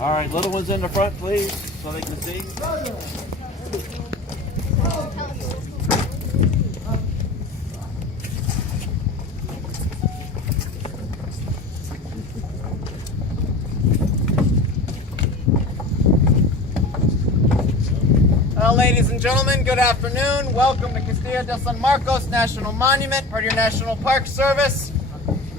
All right, little ones in the front, please, so they can see. Well, ladies and gentlemen, good afternoon. Welcome to Castillo de San Marcos National Monument, part of your National Park Service,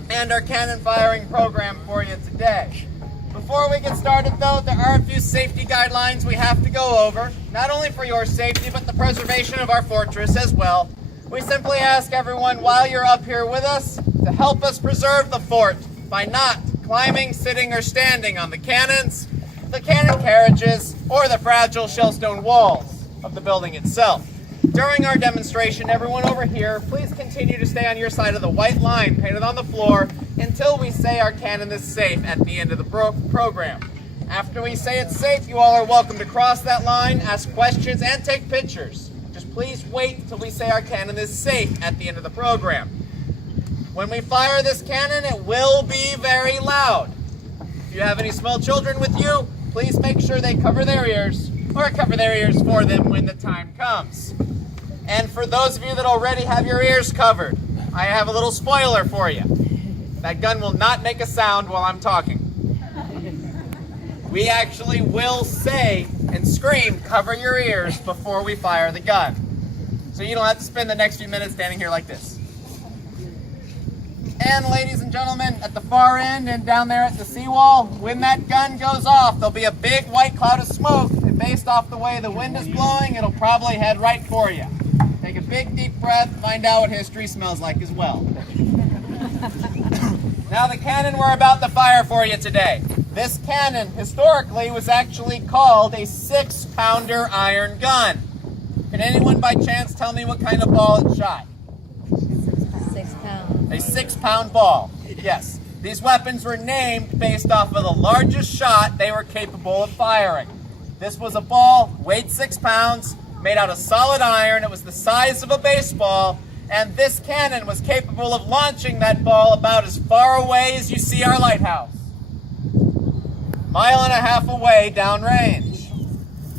and our cannon firing program for you today. Before we get started, though, there are a few safety guidelines we have to go over, not only for your safety, but the preservation of our fortress as well. We simply ask everyone, while you're up here with us, to help us preserve the fort by not climbing, sitting, or standing on the cannons, the cannon carriages, or the fragile shellstone walls of the building itself. During our demonstration, everyone over here, please continue to stay on your side of the white line painted on the floor until we say our cannon is safe at the end of the program. After we say it's safe, you all are welcome to cross that line, ask questions, and take pictures. Just please wait until we say our cannon is safe at the end of the program. When we fire this cannon, it will be very loud. If you have any small children with you, please make sure they cover their ears, or cover their ears for them when the time comes. And for those of you that already have your ears covered, I have a little spoiler for you. That gun will not make a sound while I'm talking. We actually will say and scream, "Cover your ears," before we fire the gun. So you don't have to spend the next few minutes standing here like this. And ladies and gentlemen, at the far end and down there at the seawall, when that gun goes off, there'll be a big white cloud of smoke, and based off the way the wind is blowing, it'll probably head right for you. Take a big deep breath, find out what history smells like as well. Now the cannon we're about to fire for you today. This cannon, historically, was actually called a 6-pounder iron gun. Can anyone by chance tell me what kind of ball it shot? 6 pounds. A 6-pound ball. Yes. These weapons were named based off of the largest shot they were capable of firing. This was a ball, weighed 6 pounds, made out of solid iron. It was the size of a baseball, and this cannon was capable of launching that ball about as far away as you see our lighthouse. 1.5 miles away downrange.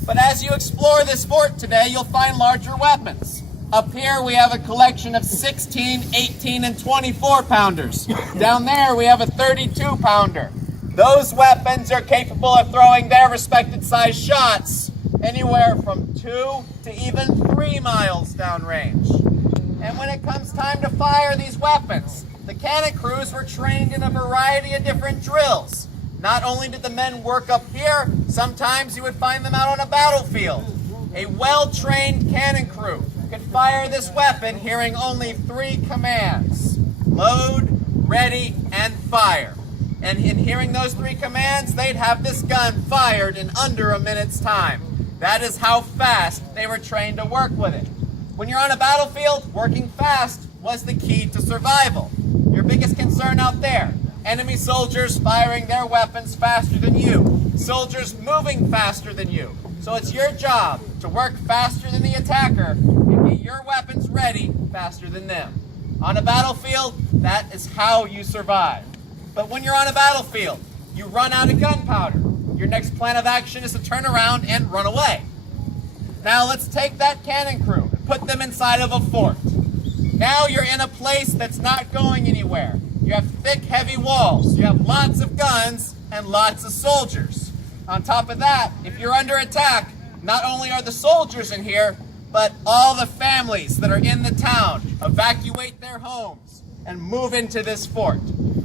But as you explore this fort today, you'll find larger weapons. Up here we have a collection of 16, 18, and 24 pounders. Down there we have a 32 pounder. Those weapons are capable of throwing their respected size shots anywhere from 2 to even 3 miles downrange. And when it comes time to fire these weapons, the cannon crews were trained in a variety of different drills. Not only did the men work up here, sometimes you would find them out on a battlefield. A well-trained cannon crew could fire this weapon hearing only 3 commands: load, ready, and fire. And in hearing those 3 commands, they'd have this gun fired in under a minute's time. That is how fast they were trained to work with it. When you're on a battlefield, working fast was the key to survival. Your biggest concern out there: enemy soldiers firing their weapons faster than you, soldiers moving faster than you. So it's your job to work faster than the attacker and get your weapons ready faster than them. On a battlefield, that is how you survive. But when you're on a battlefield, you run out of gunpowder. Your next plan of action is to turn around and run away. Now let's take that cannon crew and put them inside of a fort. Now you're in a place that's not going anywhere. You have thick, heavy walls. You have lots of guns and lots of soldiers. On top of that, if you're under attack, not only are the soldiers in here, but all the families that are in the town evacuate their homes and move into this fort.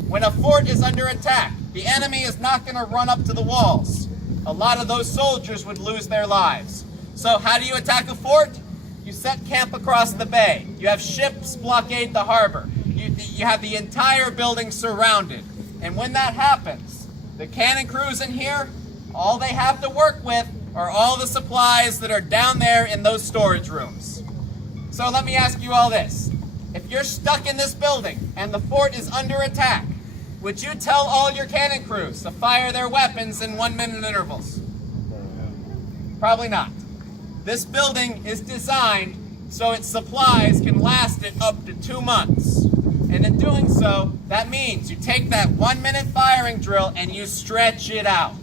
When a fort is under attack, the enemy is not going to run up to the walls. A lot of those soldiers would lose their lives. So how do you attack a fort? You set camp across the bay. You have ships blockade the harbor. You have the entire building surrounded. And when that happens, the cannon crews in here, all they have to work with are all the supplies that are down there in those storage rooms. So let me ask you all this. If you're stuck in this building and the fort is under attack, would you tell all your cannon crews to fire their weapons in 1-minute intervals? Probably not. This building is designed so its supplies can last it up to 2 months. And in doing so, that means you take that 1-minute firing drill and you stretch it out.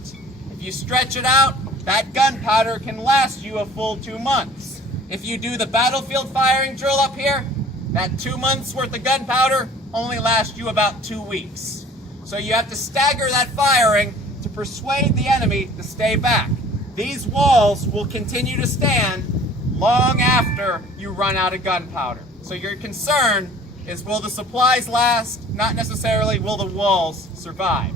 If you stretch it out, that gunpowder can last you a full 2 months. If you do the battlefield firing drill up here, that 2 months worth of gunpowder only lasts you about 2 weeks. So you have to stagger that firing to persuade the enemy to stay back. These walls will continue to stand long after you run out of gunpowder. So your concern is, will the supplies last? Not necessarily will the walls survive.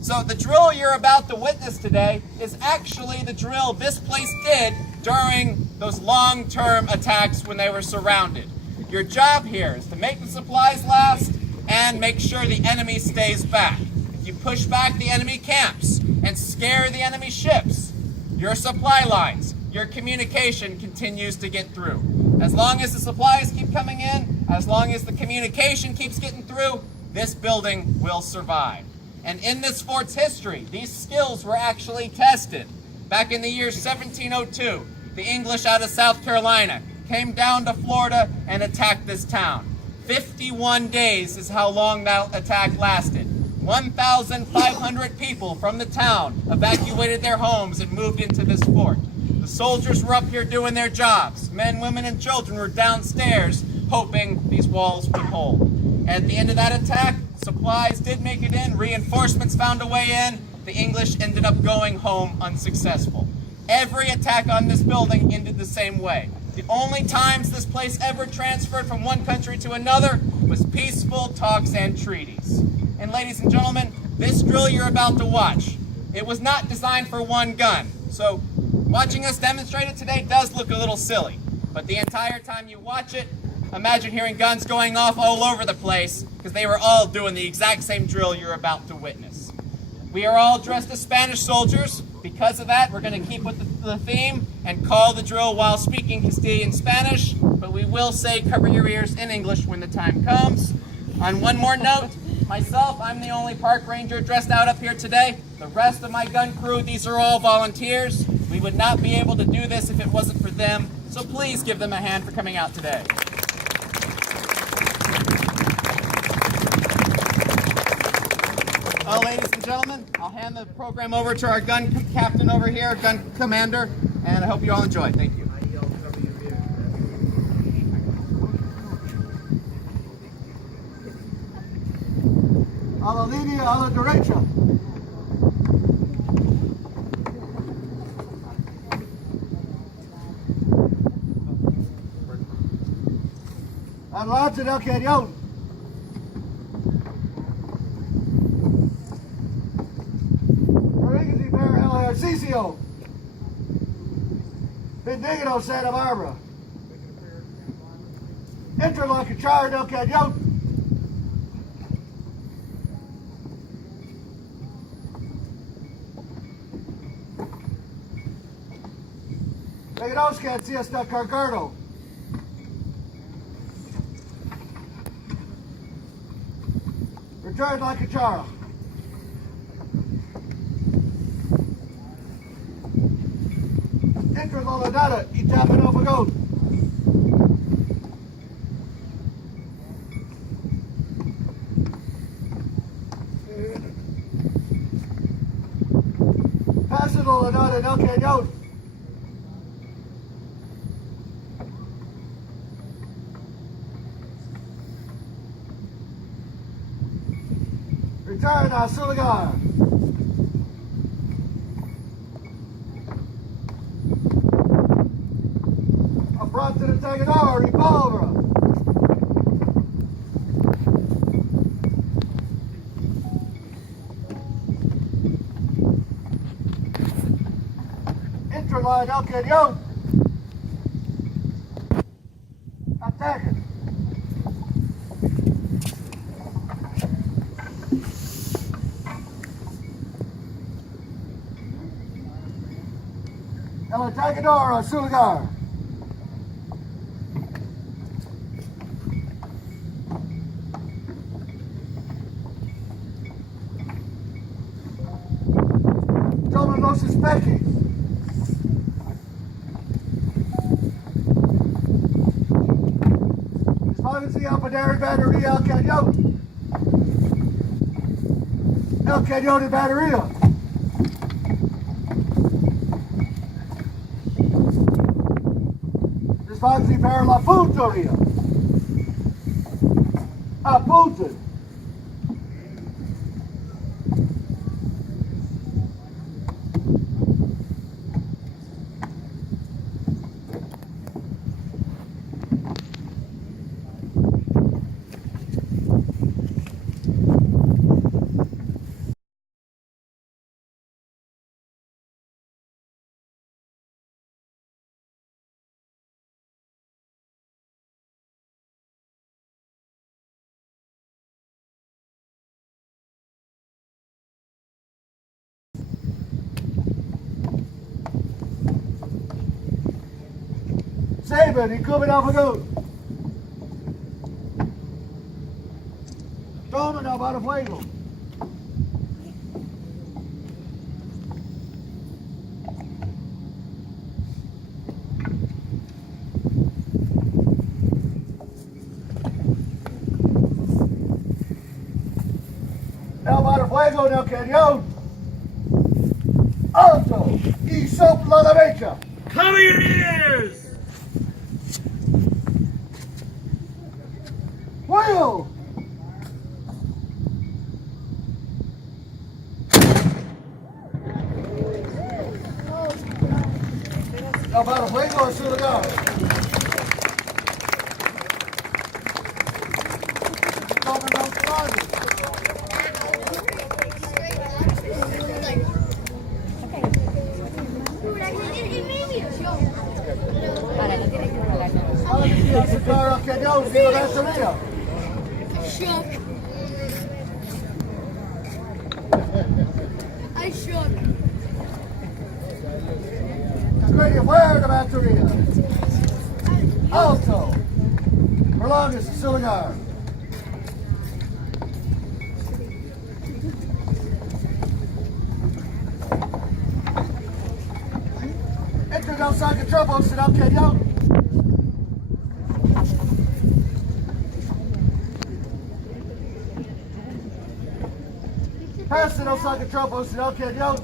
So the drill you're about to witness today is actually the drill this place did during those long-term attacks when they were surrounded. Your job here is to make the supplies last and make sure the enemy stays back. If you push back the enemy camps and scare the enemy ships, your supply lines, your communication continues to get through. As long as the supplies keep coming in, as long as the communication keeps getting through, this building will survive. And in this fort's history, these skills were actually tested. Back in the year 1702, the English out of South Carolina came down to Florida and attacked this town. 51 days is how long that attack lasted. 1,500 people from the town evacuated their homes and moved into this fort. The soldiers were up here doing their jobs. Men, women, and children were downstairs hoping these walls would hold. At the end of that attack, supplies did make it in, reinforcements found a way in. The English ended up going home unsuccessful. Every attack on this building ended the same way. The only times this place ever transferred from one country to another was peaceful talks and treaties. And ladies and gentlemen, this drill you're about to watch, it was not designed for one gun. So watching us demonstrate it today does look a little silly. But the entire time you watch it, imagine hearing guns going off all over the place because they were all doing the exact same drill you're about to witness. We are all dressed as Spanish soldiers. Because of that, we're going to keep with the theme and call the drill while speaking Castilian Spanish, but we will say cover your ears in English when the time comes. On one more note, myself, I'm the only park ranger dressed out up here today. The rest of my gun crew, these are all volunteers. We would not be able to do this if it wasn't for them, so please give them a hand for coming out today. Well, ladies and gentlemen, I'll hand the program over to our gun captain over here, gun commander, and I hope you all enjoy. Thank you. A la línea, a la derecha. Adelante del cañón. Castillo. Bendigo, Santa Barbara. Interlocutor del Cañón. Negros que está cargado. Return like a chara. Entro la ladada y tapen over gold. Pasen la ladada del cañón. Return a su lugar. Pronto to take it over, revolver. Interline, el cañón. Attack it. El atacador a su lugar. No suspecting. Espárense a poner batería al cañón. El cañón de batería. sfoggi per la puntoria. Appunto. Saber, die komen dan vanuit. Tomen nou bij de vlegel. Nou bij de vlegel, nou kan je. Alto, y sopla la derecha. Cover your ears! Wheel! Nou, bij de vlegel zullen we gaan. Komen dan klaar. Ahora lo tienes que rolar. Ahora que tienes que claro que yo, si lo ves arriba. Shook. I shook. Ready, where the bateria? Alto. Prolongus, Siligar. Enter outside the trouble, sit up, kid, yo. Pass it outside the trouble, sit up, kid, yo.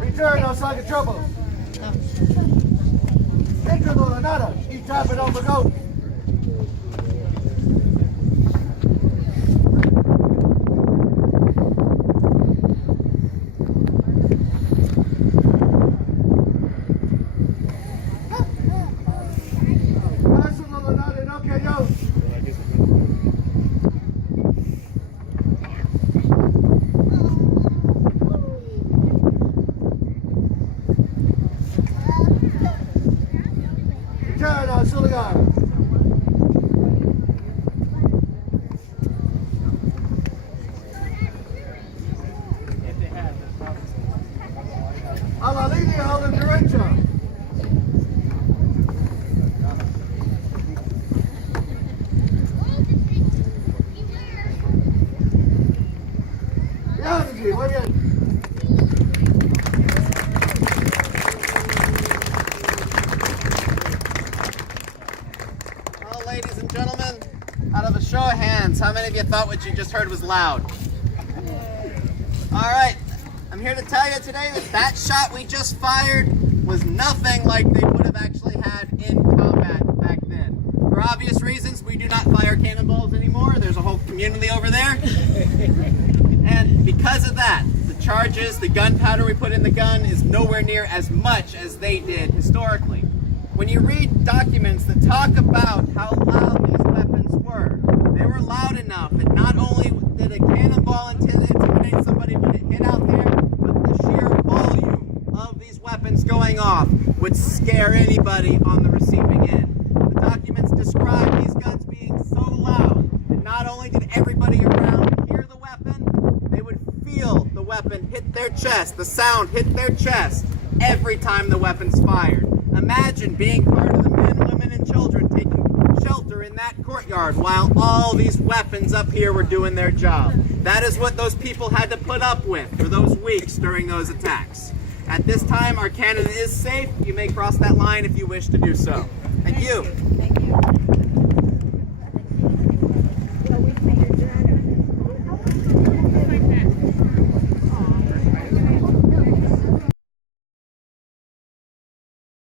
Return outside the trouble. Enter the nada. Y tap it on the goat. Turn on Siligar. A la línea a la derecha. Yanji, muy bien. Well, ladies and gentlemen, out of a show of hands, how many of you thought what you just heard was loud? All right, I'm here to tell you today that that shot we just fired was nothing like they would have actually had in combat back then. For obvious reasons, we do not fire cannonballs anymore. There's a whole community over there. And because of that, the charges, the gunpowder we put in the gun is nowhere near as much as they did historically. When you read documents that talk about how loud these weapons were, they were loud enough that not only did a cannonball intimidate somebody when it hit out there, but the sheer volume of these weapons going off would scare anybody on the receiving end. The documents describe these guns being so loud that not only did everybody around hear the weapon, they would feel the weapon hit their chest, the sound hit their chest every time the weapon's fired. Imagine being part of the men, women, and children taking shelter in that courtyard while all these weapons up here were doing their job. That is what those people had to put up with for those weeks during those attacks. At this time, our cannon is safe. You may cross that line if you wish to do so. Thank you.